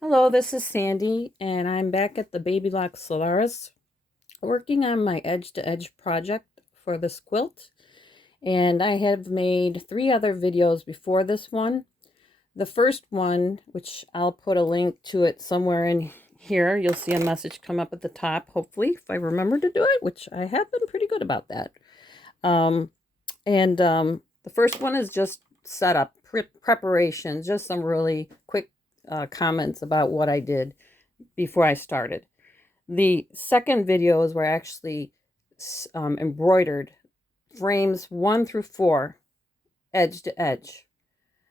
Hello, this is Sandy, and I'm back at the Babylock Solaris working on my edge-to-edge project for this quilt. And I have made 3 other videos before this one. The first one, which I'll put a link to it somewhere in here, you'll see a message come up at the top, hopefully, if I remember to do it, which I have been pretty good about that. The first one is just setup, preparation, just some really quick comments about what I did before I started. The second video is where I actually embroidered frames 1 through 4, edge to edge.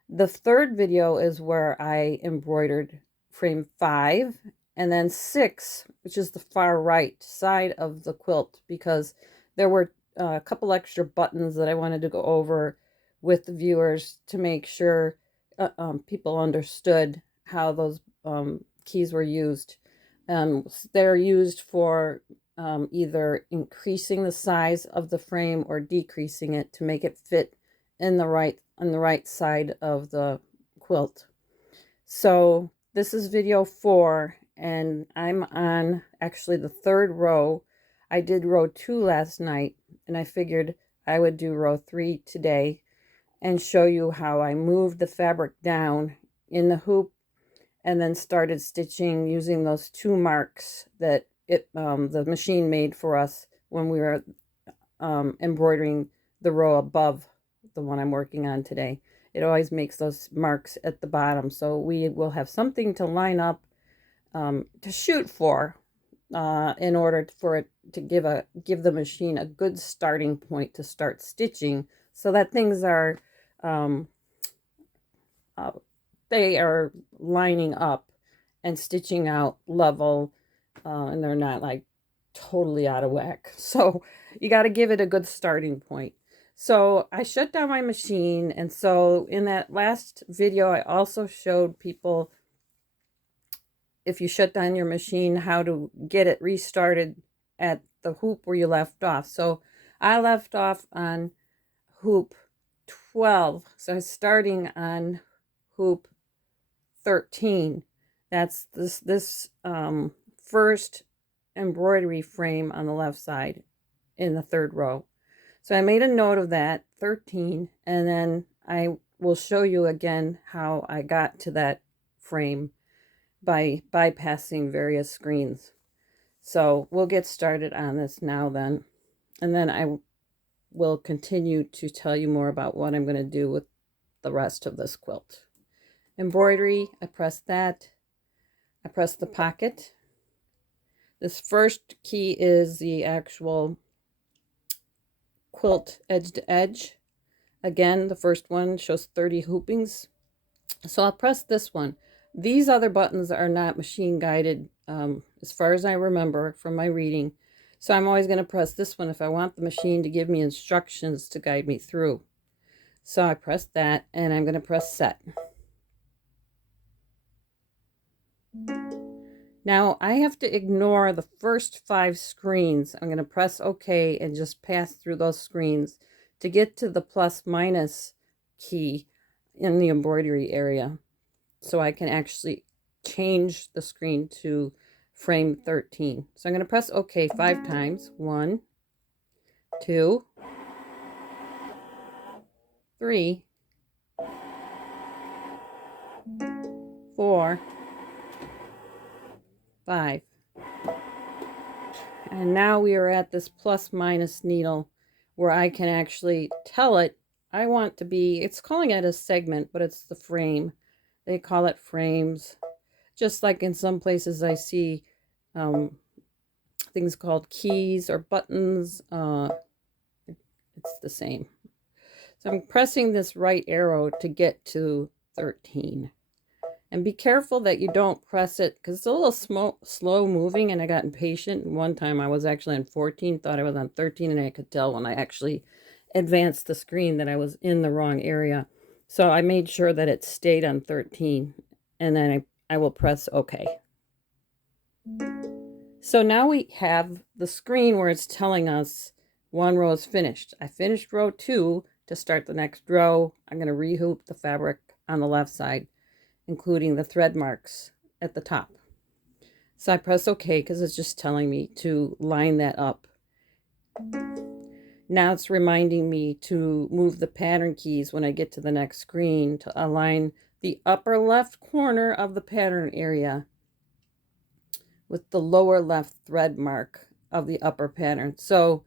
The third video is where I embroidered frame 5 and then 6, which is the far right side of the quilt, because there were a couple extra buttons that I wanted to go over with the viewers to make sure people understood how those keys were used. They're used for either increasing the size of the frame or decreasing it to make it fit in the right side of the quilt. So this is video 4, and I'm on actually the 3rd row. I did row 2 last night, and I figured I would do row 3 today and show you how I moved the fabric down in the hoop and then started stitching using those 2 marks that the machine made for us when we were embroidering the row above the one I'm working on today. It always makes those marks at the bottom, so we will have something to line up to shoot for in order for it to give the machine a good starting point to start stitching, so that things are they are lining up and stitching out level, and they're not like totally out of whack. So you got to give it a good starting point. So I shut down my machine, and so in that last video I also showed people, if you shut down your machine, how to get it restarted at the hoop where you left off. So I left off on hoop 12, so I'm starting on hoop 13. That's this first embroidery frame on the left side in the 3rd row. So I made a note of that, 13, and then I will show you again how I got to that frame by bypassing various screens. So we'll get started on this now then, and then I will continue to tell you more about what I'm going to do with the rest of this quilt. Embroidery, I press that. I press the pocket. This first key is the actual quilt edge to edge. Again, the first one shows 30 hoopings. So I'll press this one. These other buttons are not machine guided, as far as I remember from my reading. So I'm always going to press this one if I want the machine to give me instructions to guide me through. So I press that, and I'm going to press set. Now I have to ignore the first 5 screens. I'm going to press OK and just pass through those screens to get to the plus minus key in the embroidery area, so I can actually change the screen to frame 13. So I'm going to press OK 5 times. 1, 2, 3, 4, 5. And now we are at this plus minus needle where I can actually tell it I want to be, it's calling it a segment, but it's the frame. They call it frames. Just like in some places I see things called keys or buttons. It's the same. So I'm pressing this right arrow to get to 13. And be careful that you don't press it, because it's a little slow moving, and I got impatient. One time I was actually on 14, thought I was on 13, and I could tell when I actually advanced the screen that I was in the wrong area. So I made sure that it stayed on 13, and then I will press OK. So now we have the screen where it's telling us 1 row is finished. I finished row 2. To start the next row, I'm going to rehoop the fabric on the left side, including the thread marks at the top. So I press OK because it's just telling me to line that up. Now it's reminding me to move the pattern keys when I get to the next screen to align the upper left corner of the pattern area with the lower left thread mark of the upper pattern. So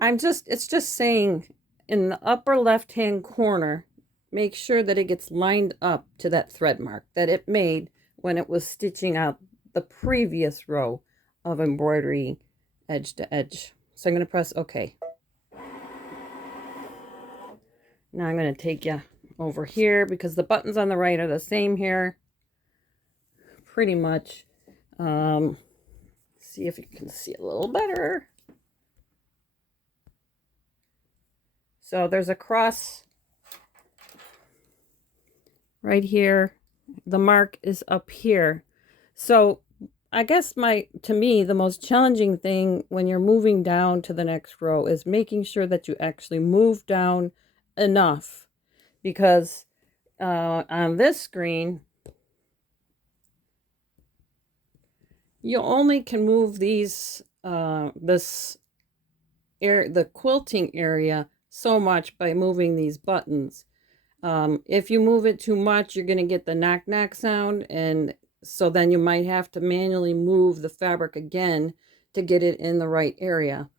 it's just saying in the upper left hand corner, make sure that it gets lined up to that thread mark that it made when it was stitching out the previous row of embroidery edge to edge. So I'm going to press OK. Now I'm going to take you over here because the buttons on the right are the same here. Pretty much. See if you can see a little better. So there's a cross right here. The mark is up here. So I guess to me, the most challenging thing when you're moving down to the next row is making sure that you actually move down enough, because on this screen you only can move these the quilting area so much by moving these buttons. If you move it too much, you're going to get the knock knock sound, and so then you might have to manually move the fabric again to get it in the right area.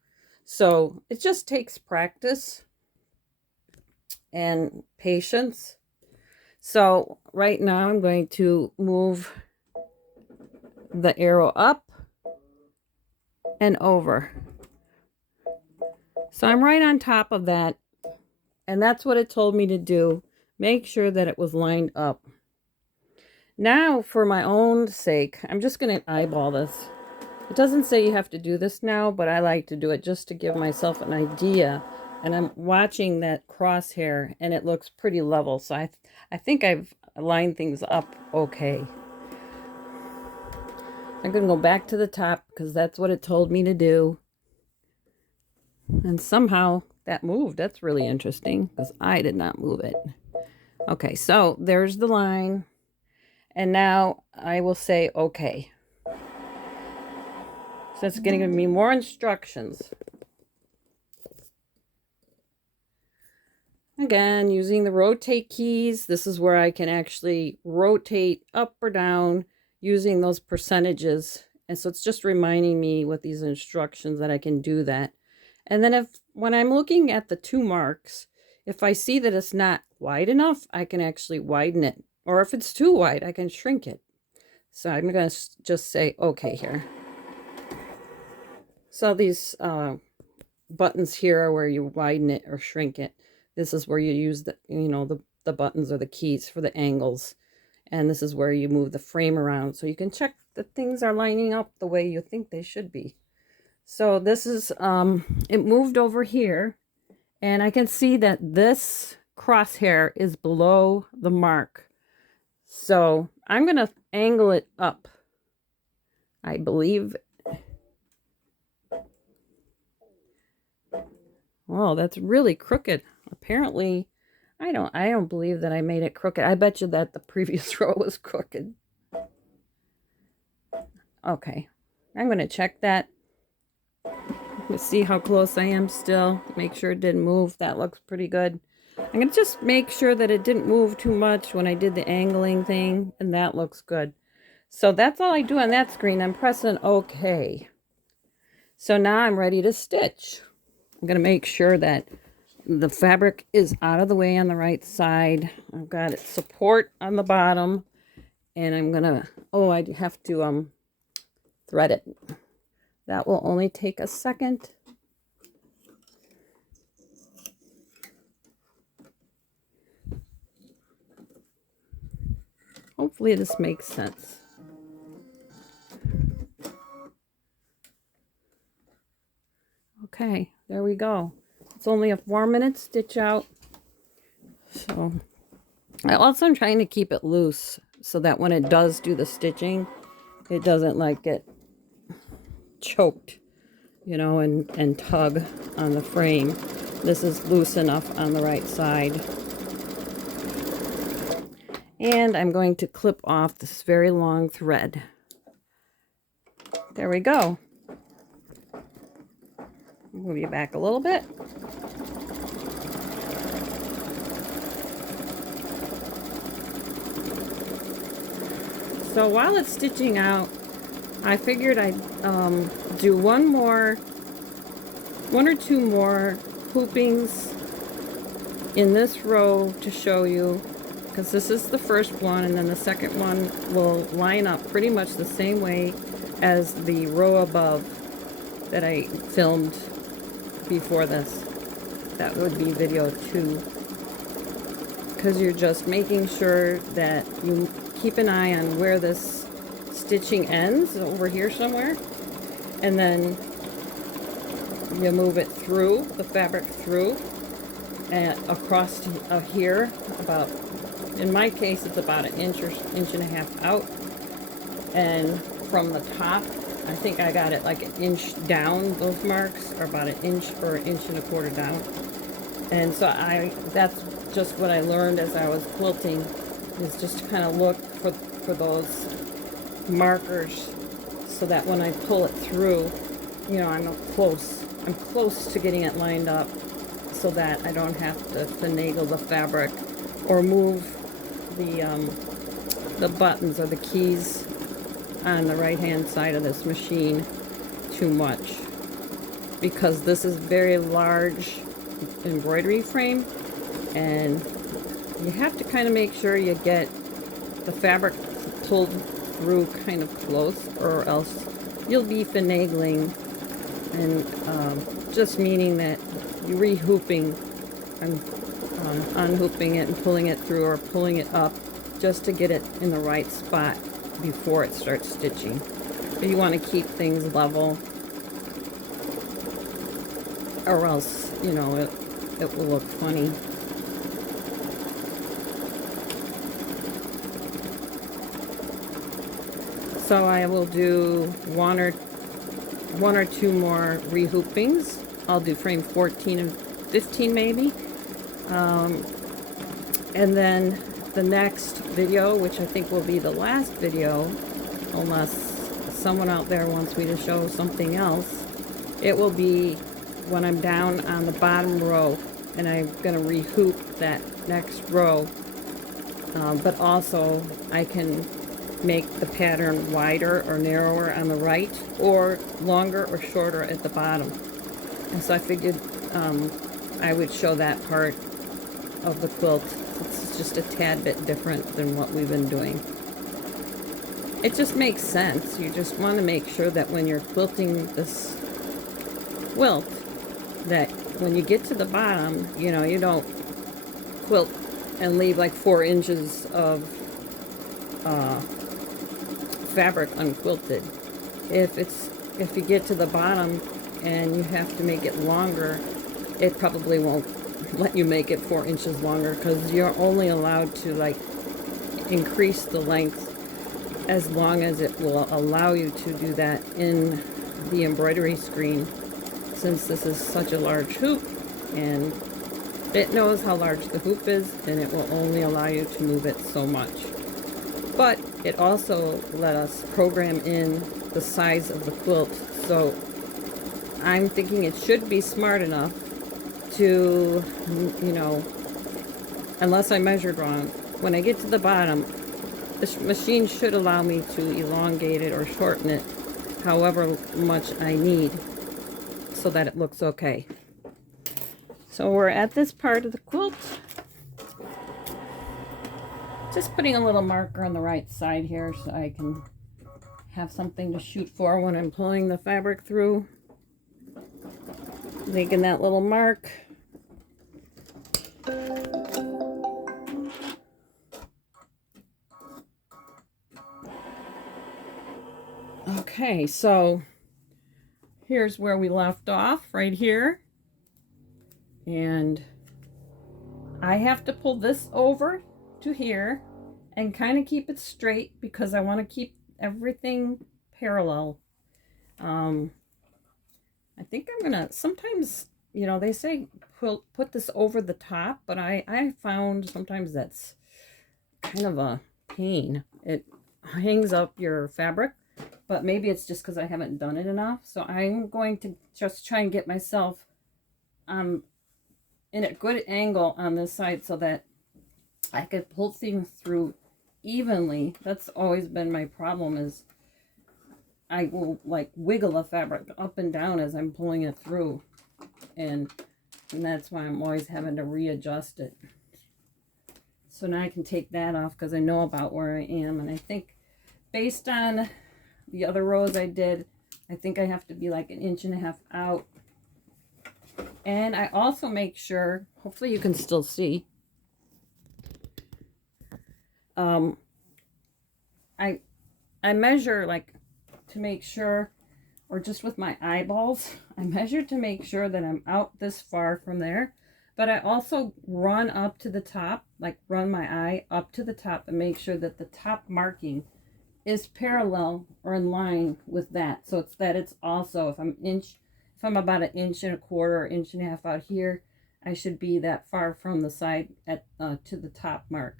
So it just takes practice and patience. So right now I'm going to move the arrow up and over. So I'm right on top of that, and that's what it told me to do. Make sure that it was lined up. Now, for my own sake, I'm just going to eyeball this. It doesn't say you have to do this now, but I like to do it just to give myself an idea. And I'm watching that crosshair, and it looks pretty level. So I think I've lined things up okay. I'm going to go back to the top because that's what it told me to do. And somehow that moved. That's really interesting because I did not move it. Okay, so there's the line. And now I will say okay. So it's going to give me more instructions. Again, using the rotate keys, this is where I can actually rotate up or down using those percentages. And so it's just reminding me with these instructions that I can do that. And then when I'm looking at the two marks, if I see that it's not wide enough, I can actually widen it. Or if it's too wide, I can shrink it. So I'm going to just say okay here. So these buttons here are where you widen it or shrink it. This is where you use the buttons or the keys for the angles. And this is where you move the frame around so you can check that things are lining up the way you think they should be. So this is, it moved over here, and I can see that this crosshair is below the mark. So I'm going to angle it up, I believe. Oh, that's really crooked. Apparently, I don't believe that I made it crooked. I bet you that the previous row was crooked. Okay, I'm going to check that. Let's see how close I am still. Make sure it didn't move. That looks pretty good. I'm going to just make sure that it didn't move too much when I did the angling thing, and that looks good. So that's all I do on that screen. I'm pressing OK. So now I'm ready to stitch. I'm going to make sure that the fabric is out of the way on the right side. I've got it support on the bottom, and I'm going to, I have to thread it. That will only take a second. Hopefully this makes sense. Okay, there we go. It's only a 4-minute stitch out. So I also am trying to keep it loose so that when it does do the stitching, it doesn't like get choked, and tug on the frame. This is loose enough on the right side. And I'm going to clip off this very long thread. There we go. Move you back a little bit. So while it's stitching out, I figured I'd do one or two more hoopings in this row to show you, because this is the first one, and then the second one will line up pretty much the same way as the row above that I filmed before this. That would be video 2, because you're just making sure that you keep an eye on where this stitching ends, over here somewhere, and then you move it through, the fabric through, and across to here, about, in my case, it's about an inch or inch and a half out, and from the top, I think I got it like an inch down. Those marks are about an inch or an inch and a quarter down. And so that's just what I learned as I was quilting, is just to kind of look for those markers, so that when I pull it through, you know, I'm close to getting it lined up, so that I don't have to finagle the fabric or move the buttons or the keys on the right hand side of this machine too much, because this is very large embroidery frame, and you have to kind of make sure you get the fabric pulled through kind of close, or else you'll be finagling, and just meaning that you're rehooping and unhooping it and pulling it through, or pulling it up just to get it in the right spot before it starts stitching. But you want to keep things level, or else, you know, it will look funny. So I will do one or two more rehoopings. I'll do frame 14 and 15 maybe. And then the next video, which I think will be the last video, unless someone out there wants me to show something else, it will be when I'm down on the bottom row, and I'm going to rehoop that next row. But also I can make the pattern wider or narrower on the right, or longer or shorter at the bottom. And so I figured I would show that part of the quilt. It's just a tad bit different than what we've been doing. It just makes sense. You just want to make sure that when you're quilting this quilt, that when you get to the bottom, you know, you don't quilt and leave like 4 inches of fabric unquilted. If you get to the bottom and you have to make it longer, it probably won't let you make it 4 inches longer, because you're only allowed to like increase the length as long as it will allow you to do that in the embroidery screen, since this is such a large hoop, and it knows how large the hoop is, and it will only allow you to move it so much. But it also let us program in the size of the quilt, so I'm thinking it should be smart enough to, you know, unless I measured wrong, when I get to the bottom, this machine should allow me to elongate it or shorten it however much I need, so that it looks okay. So we're at this part of the quilt. Just putting a little marker on the right side here so I can have something to shoot for when I'm pulling the fabric through. Making that little mark. Okay, so here's where we left off, right here. And I have to pull this over to here and kind of keep it straight, because I want to keep everything parallel. I think I'm gonna, sometimes, you know, they say put this over the top, but I found sometimes that's kind of a pain. It hangs up your fabric, but maybe it's just because I haven't done it enough. So I'm going to just try and get myself in a good angle on this side so that I could pull things through evenly. That's always been my problem, is I will like wiggle the fabric up and down as I'm pulling it through, and that's why I'm always having to readjust it. So now I can take that off because I know about where I am, and I think based on the other rows I did, I think I have to be like 1.5 inches out. And I also make sure, hopefully you can still see, I measure like to make sure, or just with my eyeballs, I measure to make sure that I'm out this far from there. But I also run up to the top, like run my eye up to the top and make sure that the top marking is parallel or in line with that. So it's that it's also, if I'm about 1.25 inches or 1.5 inches out here, I should be that far from the side at to the top mark.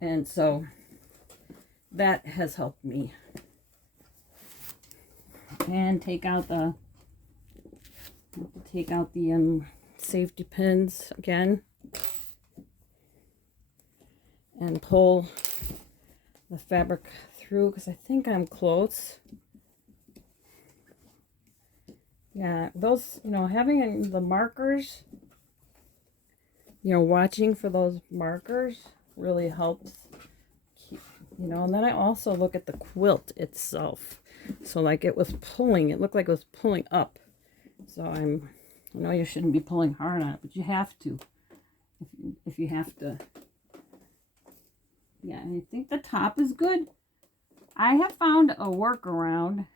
And so that has helped me. And take out the safety pins again, and pull the fabric through because I think I'm close. Yeah, those, having the markers, watching for those markers really helps keep, and then I also look at the quilt itself. So like it was pulling, it looked like it was pulling up. So I know you shouldn't be pulling hard on it, but you have to, if you have to. Yeah, and I think the top is good. I have found a workaround.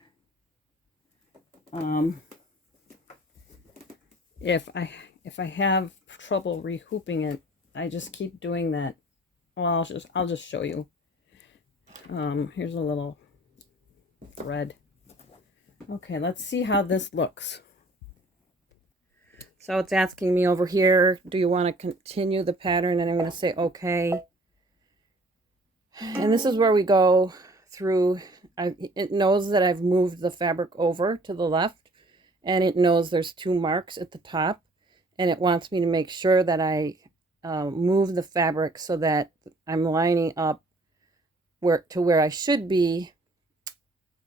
If I have trouble rehooping it, I just keep doing that. Well, I'll just show you. Here's a little thread. Okay, let's see how this looks. So it's asking me over here, do you want to continue the pattern? And I'm going to say okay. And this is where we go through. It knows that I've moved the fabric over to the left, and it knows there's 2 marks at the top, and it wants me to make sure that I move the fabric so that I'm lining up where I should be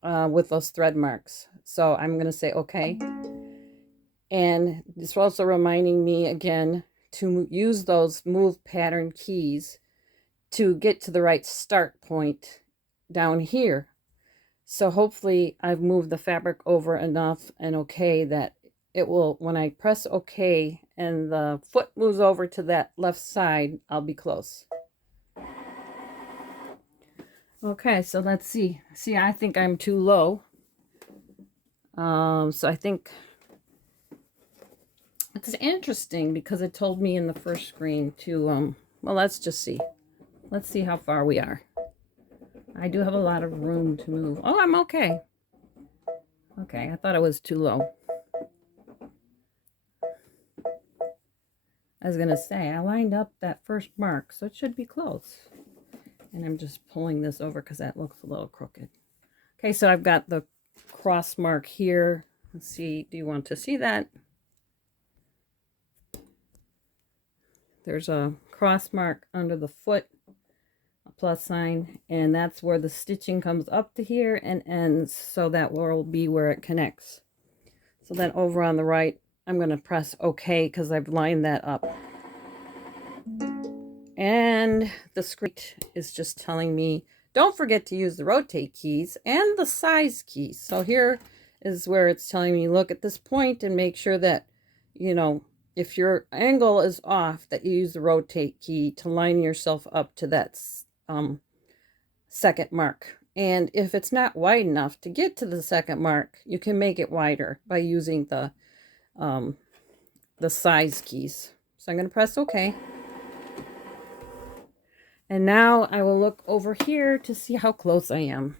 with those thread marks. So I'm going to say okay. And it's also reminding me again to use those move pattern keys to get to the right start point down here. So hopefully I've moved the fabric over enough and okay that it will, when I press okay and the foot moves over to that left side, I'll be close. Okay, so let's see. See, I think I'm too low. So I think it's interesting because it told me in the first screen to, well, let's just see. Let's see how far we are. I do have a lot of room to move. Oh, I'm okay. Okay, I thought I was too low. I was going to say, I lined up that first mark, so it should be close. And I'm just pulling this over because that looks a little crooked. Okay, so I've got the cross mark here. Let's see, do you want to see that? There's a cross mark under the foot, a plus sign, and that's where the stitching comes up to here and ends, so that will be where it connects. So then over on the right, I'm going to press OK because I've lined that up. And the script is just telling me, don't forget to use the rotate keys and the size keys. So here is where it's telling me, look at this point and make sure that, if your angle is off, that you use the rotate key to line yourself up to that second mark. And if it's not wide enough to get to the second mark, you can make it wider by using the size keys. So I'm going to press OK. And now I will look over here to see how close I am.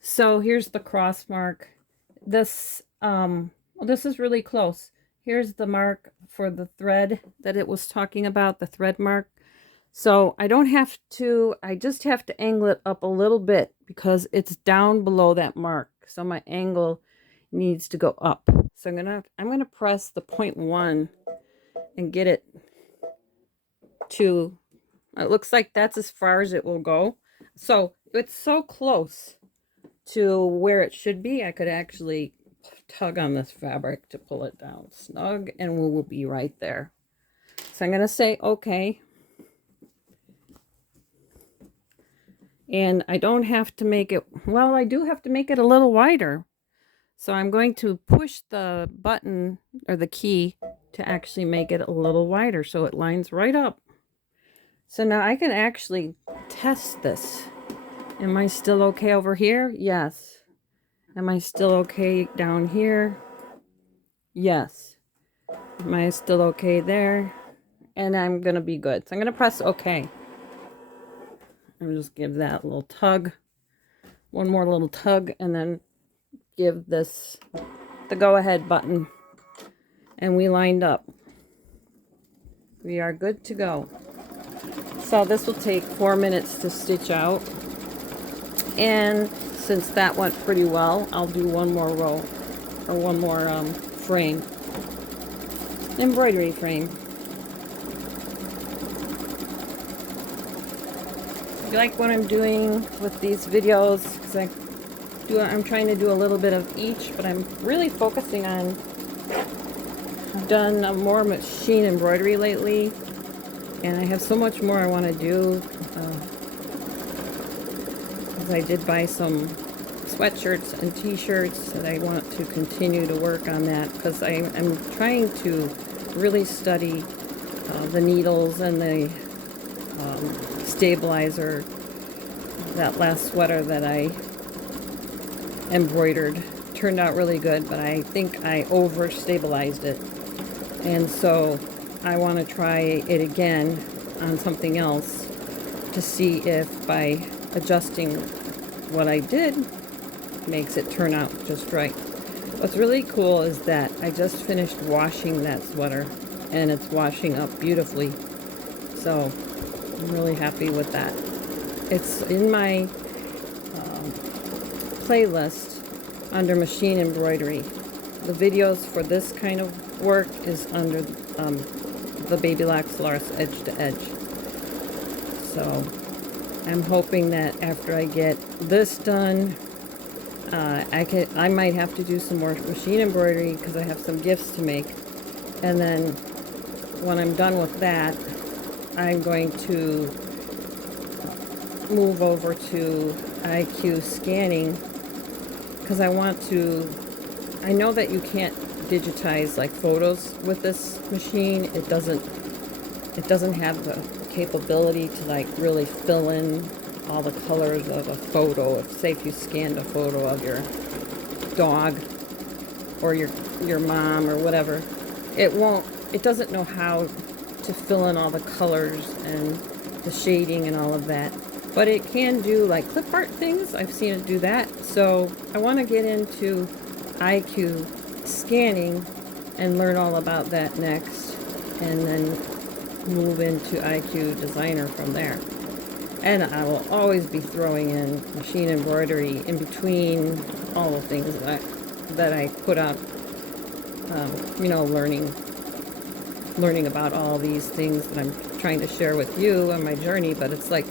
So here's the cross mark. This, this is really close. Here's the mark for the thread that it was talking about, the thread mark. So I don't have to, I just have to angle it up a little bit because it's down below that mark. So my angle needs to go up. So I'm gonna press the 0.1 and get it to, it looks like that's as far as it will go. So it's so close to where it should be. I could actually tug on this fabric to pull it down snug, and we will be right there. So I'm gonna say okay. And I don't have to make it, well, I do have to make it a little wider. So I'm going to push the button or the key to actually make it a little wider so it lines right up. So now I can actually test this. Am I still okay over here? Yes. Am I still okay down here? Yes. Am I still okay there? And I'm going to be good. So I'm going to press OK. I'm just give that a little tug. One more little tug, and then give this the go ahead button. And we lined up. We are good to go. So this will take 4 minutes to stitch out. And since that went pretty well, I'll do one more row or one more frame. Embroidery frame. If you like what I'm doing with these videos, because I'm trying to do a little bit of each, but I'm really focusing on, I've done more machine embroidery lately, and I have so much more I want to do. I did buy some sweatshirts and t-shirts that I want to continue to work on that, because I'm trying to really study the needles and the stabilizer. That last sweater that I embroidered turned out really good, but I think I over stabilized it, and so I want to try it again on something else to see if by adjusting what I did makes it turn out just right. What's really cool is that I just finished washing that sweater and it's washing up beautifully, so I'm really happy with that. It's in my playlist under machine embroidery. The videos for this kind of work is under the Babylock Solaris Edge to Edge. So I'm hoping that after I get this done, I might have to do some more machine embroidery because I have some gifts to make. And then when I'm done with that, I'm going to move over to IQ scanning, because I want to, I know that you can't digitize like photos with this machine. It doesn't have the capability to like really fill in all the colors of a photo. Say if you scanned a photo of your dog or your mom or whatever, it doesn't know how to fill in all the colors and the shading and all of that. But it can do like clip art things. I've seen it do that. So I want to get into IQ scanning and learn all about that next, and then move into IQ designer from there. And I will always be throwing in machine embroidery in between all the things that I put out, you know, learning about all these things that I'm trying to share with you on my journey. But it's like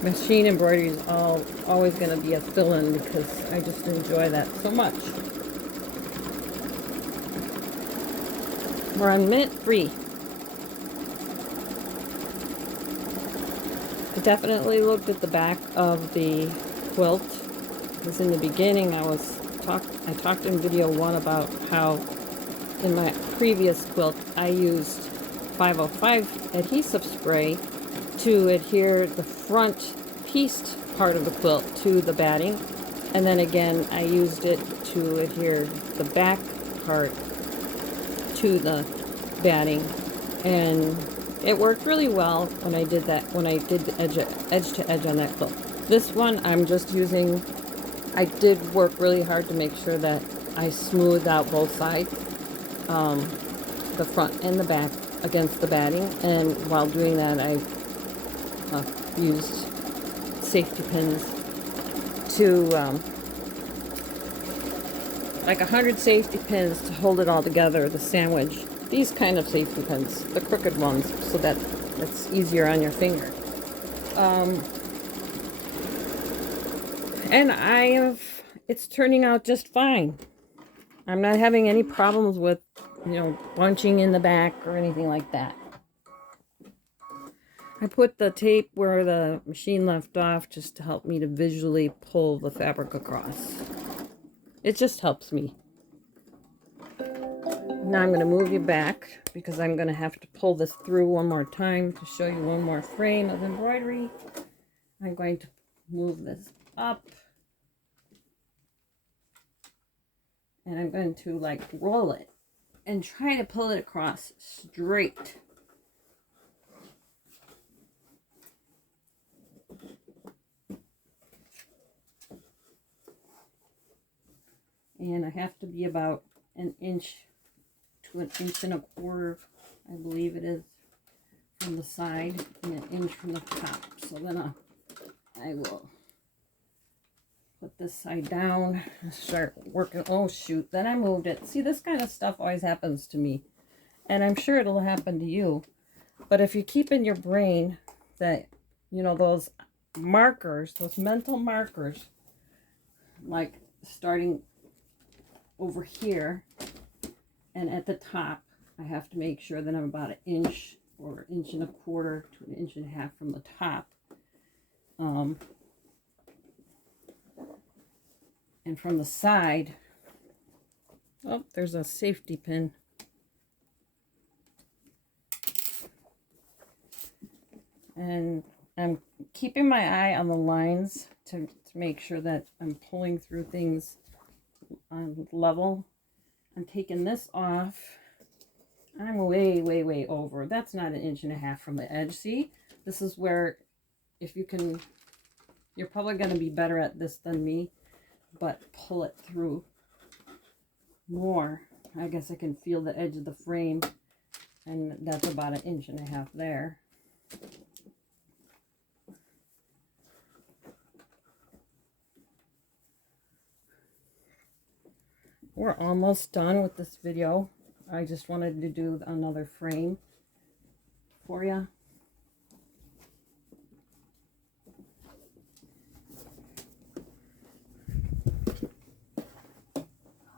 machine embroidery is always going to be a fill-in because I just enjoy that so much. We're on minute 3. I definitely looked at the back of the quilt, because in the beginning I talked in video 1 about how in my previous quilt I used 505 adhesive spray to adhere the front pieced part of the quilt to the batting, and then again I used it to adhere the back part to the batting, and it worked really well when I did that, when I did the edge to edge on that quilt. This one I'm just using, I did work really hard to make sure that I smoothed out both sides. the front and the back against the batting, and while doing that I used safety pins to like 100 safety pins to hold it all together, the sandwich. These kind of safety pins, the crooked ones, so that it's easier on your finger. And it's turning out just fine. I'm not having any problems with, bunching in the back or anything like that. I put the tape where the machine left off just to help me to visually pull the fabric across. It just helps me. Now I'm going to move you back because I'm going to have to pull this through one more time to show you one more frame of embroidery. I'm going to move this up. And I'm going to like roll it and try to pull it across straight. And I have to be about an inch to an inch and a quarter, I believe it is, from the side and an inch from the top. So then I will put this side down and start working. Oh shoot, then I moved it. See, this kind of stuff always happens to me, and I'm sure it'll happen to you. But if you keep in your brain that, those markers, those mental markers, like starting over here and at the top, I have to make sure that I'm about an inch or inch and a quarter to an inch and a half from the top. And from the side, oh, there's a safety pin. And I'm keeping my eye on the lines to make sure that I'm pulling through things on level. I'm taking this off. I'm way, way, way over. That's not an inch and a half from the edge. See, this is where, if you can, you're probably going to be better at this than me, but pull it through more. I guess I can feel the edge of the frame, and that's about an inch and a half there. We're almost done with this video. I just wanted to do another frame for you.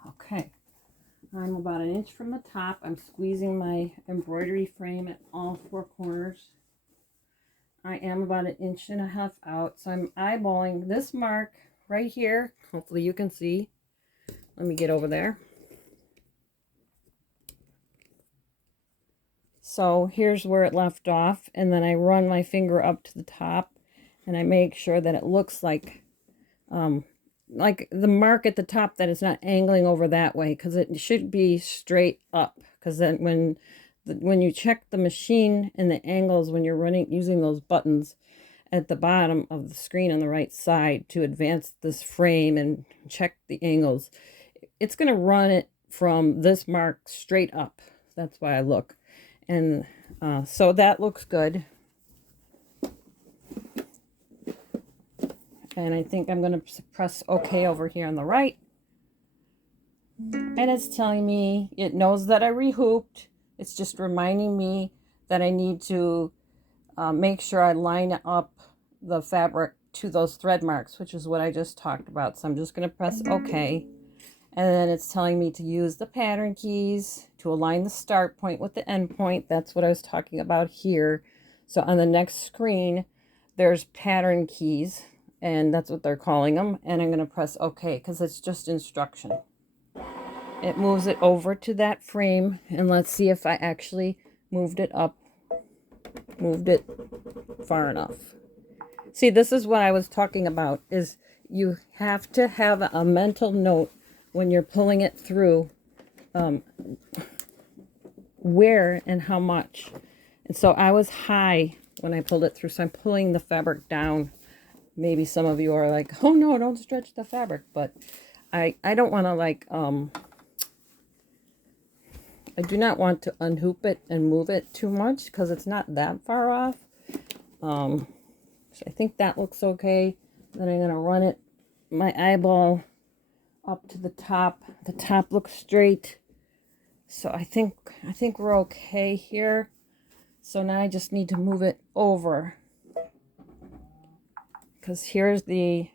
Okay, I'm about an inch from the top. I'm squeezing my embroidery frame at all four corners. I am about an inch and a half out, so I'm eyeballing this mark right here. Hopefully you can see. Let me get over there. So here's where it left off, and then I run my finger up to the top, and I make sure that it looks like the mark at the top, that it's not angling over that way, because it should be straight up. Because then when you check the machine and the angles, when you're using those buttons at the bottom of the screen on the right side to advance this frame and check the angles, it's going to run it from this mark straight up. That's why I look. And so that looks good. And I think I'm going to press OK over here on the right. And it's telling me, it knows that I rehooped. It's just reminding me that I need to make sure I line up the fabric to those thread marks, which is what I just talked about. So I'm just going to press OK. And then it's telling me to use the pattern keys to align the start point with the end point. That's what I was talking about here. So on the next screen, there's pattern keys, and that's what they're calling them. And I'm going to press OK because it's just instruction. It moves it over to that frame, and let's see if I actually moved it up, moved it far enough. See, this is what I was talking about, is you have to have a mental note when you're pulling it through, where and how much. And so I was high when I pulled it through, so I'm pulling the fabric down. Maybe some of you are like, oh no, don't stretch the fabric, but I don't want to like I do not want to unhoop it and move it too much because it's not that far off. So I think that looks okay. Then I'm going to run it, my eyeball up to the top. The top looks straight. So I think we're okay here. So now I just need to move it over. Because here's where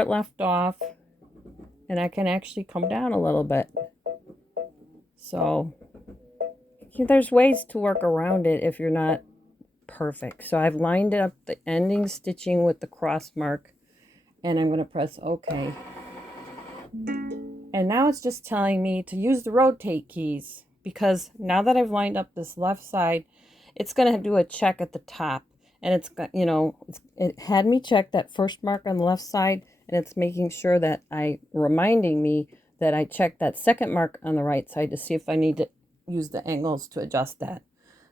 it left off. And I can actually come down a little bit. So there's ways to work around it if you're not perfect. So I've lined up the ending stitching with the cross mark, and I'm going to press OK. And now it's just telling me to use the rotate keys, because now that I've lined up this left side, it's going to do a check at the top. And it's got, you know, it had me check that first mark on the left side, and it's making sure that reminding me that I check that second mark on the right side to see if I need to use the angles to adjust that.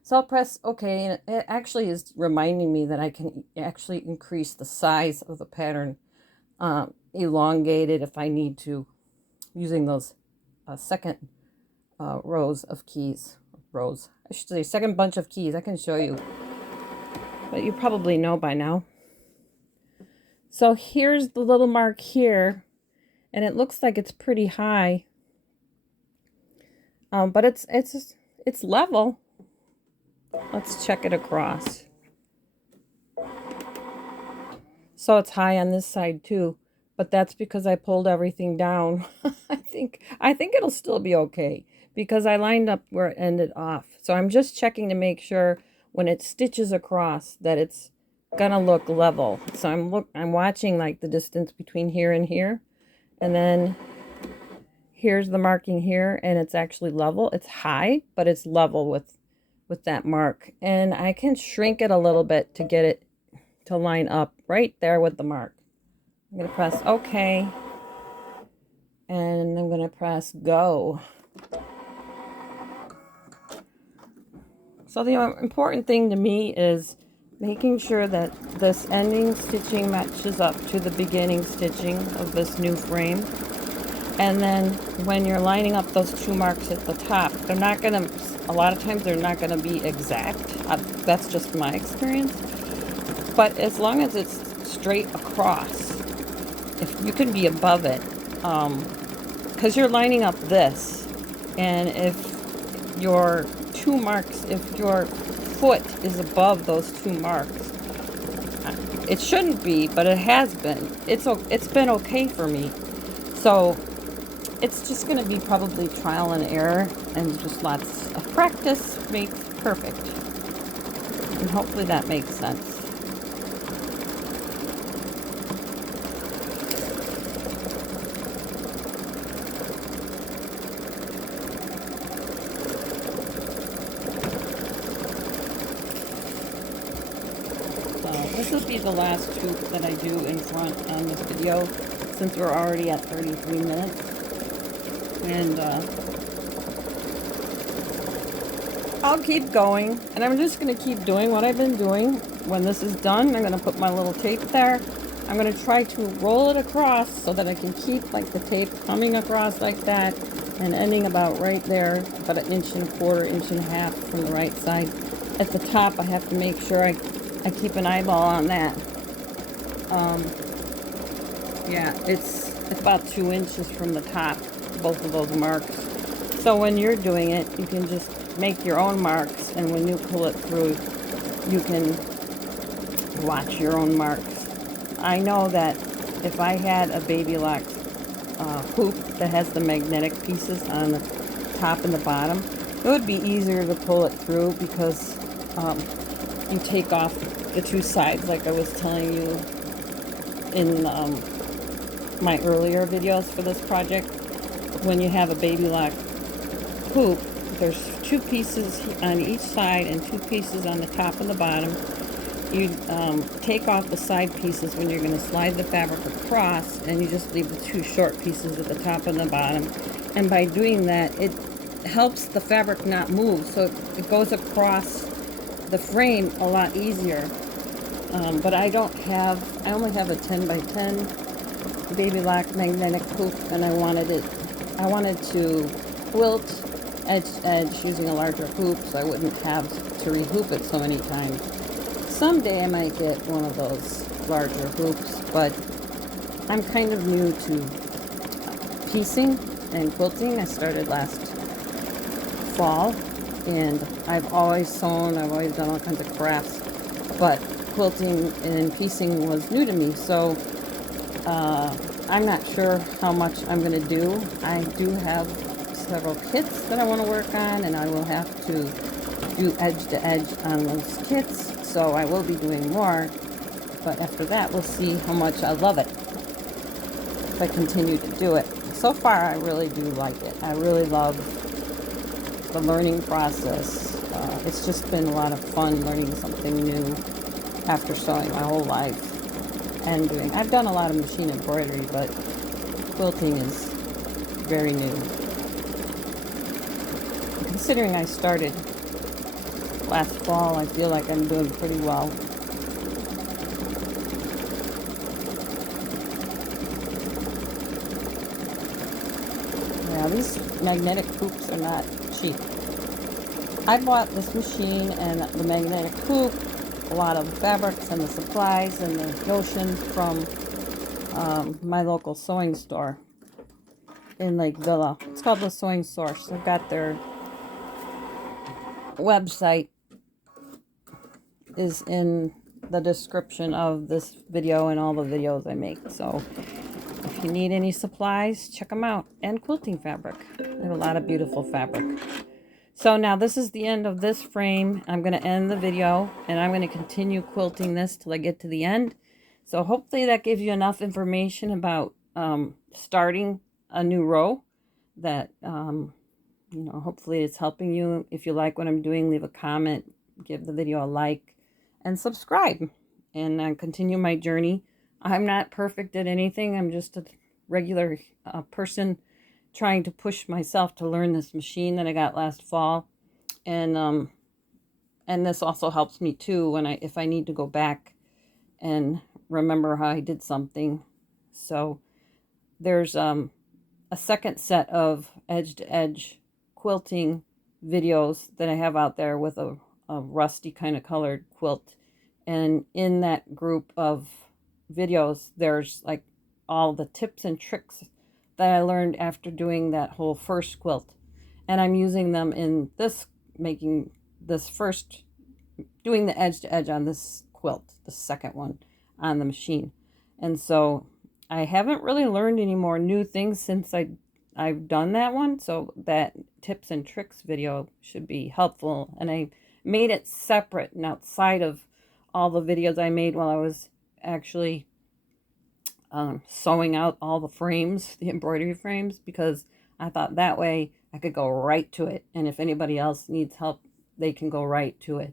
So I'll press OK, and it actually is reminding me that I can actually increase the size of the pattern, elongate it if I need to, using those second rows of keys. I should say second bunch of keys. I can show you, but you probably know by now. So here's the little mark here, and it looks like it's pretty high, but it's level. Let's check it across. So it's high on this side too, but that's because I pulled everything down. I think it'll still be okay because I lined up where it ended off. So I'm just checking to make sure when it stitches across that it's gonna look level. So I'm watching like the distance between here and here, and then here's the marking here, and it's actually level. It's high, but it's level with that mark, and I can shrink it a little bit to get it to line up right there with the mark. I'm going to press OK, and I'm going to press go. So the important thing to me is making sure that this ending stitching matches up to the beginning stitching of this new frame. And then when you're lining up those two marks at the top, they're not going to, a lot of times they're not going to be exact. That's just my experience. But as long as it's straight across, if you can be above it, because you're lining up this, and if your two marks, if your foot is above those two marks, it shouldn't be, but it has been. It's been okay for me. So it's just going to be probably trial and error, and just lots of practice makes perfect. And hopefully that makes sense. This will be the last hoop that I do in front on this video, since we're already at 33 minutes. And I'll keep going, and I'm just going to keep doing what I've been doing. When this is done, I'm going to put my little tape there. I'm going to try to roll it across so that I can keep like the tape coming across like that and ending about right there, about 1.25 inches, 1.5 inches from the right side. At the top, I have to make sure I keep an eyeball on that. Yeah, it's about 2 inches from the top, both of those marks. So when you're doing it, you can just make your own marks, and when you pull it through, you can watch your own marks. I know that if I had a Babylock hoop that has the magnetic pieces on the top and the bottom, it would be easier to pull it through, because you take off the two sides, like I was telling you in my earlier videos for this project. When you have a Babylock hoop, there's 2 pieces on each side and 2 pieces on the top and the bottom. You take off the side pieces when you're going to slide the fabric across, and you just leave the 2 short pieces at the top and the bottom. And by doing that, it helps the fabric not move, so it goes across the frame a lot easier. But I only have a 10 by 10 Babylock magnetic hoop, and I wanted to quilt edge to edge using a larger hoop so I wouldn't have to rehoop it so many times. Someday I might get one of those larger hoops, but I'm kind of new to piecing and quilting. I started last fall, and I've always sewn, I've always done all kinds of crafts, but quilting and piecing was new to me, so I'm not sure how much I'm going to do. I do have several kits that I want to work on, and I will have to do edge to edge on those kits, so I will be doing more, but after that we'll see how much I love it if I continue to do it. So far I really do like it. I really love the learning process. It's just been a lot of fun learning something new after sewing my whole life and I've done a lot of machine embroidery, but quilting is very new. Considering I started last fall, I feel like I'm doing pretty well. Yeah, these magnetic hoops are not cheap. I bought this machine and the magnetic hoop, a lot of the fabrics and the supplies and the notions from my local sewing store in Lake Villa. It's called the Sewing Source. They've got their website is in the description of this video and all the videos I make. So if you need any supplies, check them out. And quilting fabric. They have a lot of beautiful fabric. So now this is the end of this frame. I'm going to end the video and I'm going to continue quilting this till I get to the end. So hopefully that gives you enough information about starting a new row that, you know, hopefully it's helping you. If you like what I'm doing, leave a comment, give the video a like, and subscribe. And continue my journey. I'm not perfect at anything. I'm just a regular person trying to push myself to learn this machine that I got last fall. And this also helps me too when if I need to go back and remember how I did something. So there's a second set of edge to edge quilting videos that I have out there with a rusty kind of colored quilt. And in that group of videos, there's like all the tips and tricks that I learned after doing that whole first quilt. And I'm using them in this, making this first, doing the edge to edge on this quilt, the second one on the machine. And so I haven't really learned any more new things since I've done that one. So that tips and tricks video should be helpful. And I made it separate and outside of all the videos I made while I was actually sewing out all the frames, the embroidery frames, because I thought that way I could go right to it. And if anybody else needs help, they can go right to it.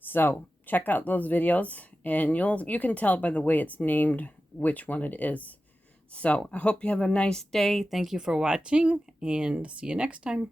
So check out those videos and you can tell by the way it's named which one it is. So I hope you have a nice day. Thank you for watching and see you next time.